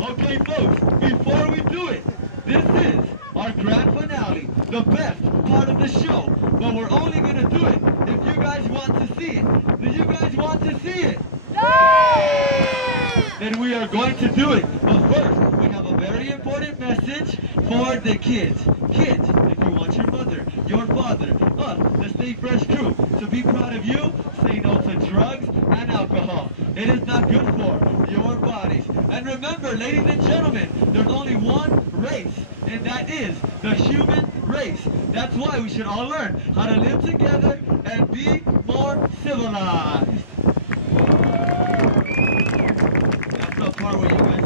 Okay, folks, before we do it, this is our grand finale, the best part of the show. But we're only going to do it if you guys want to see it. Do you guys want to see it? Yeah! Then we are going to do it. But first, we have a very important message for the kids. Kids, if you want your mother, your father, us, the Stay Fresh crew, to be proud of you, say no to drugs and alcohol. It is not good for your bodies. And remember, ladies and gentlemen, there's only one race, and that is the human race. That's why we should all learn how to live together and be more civilized. That's the part where you guys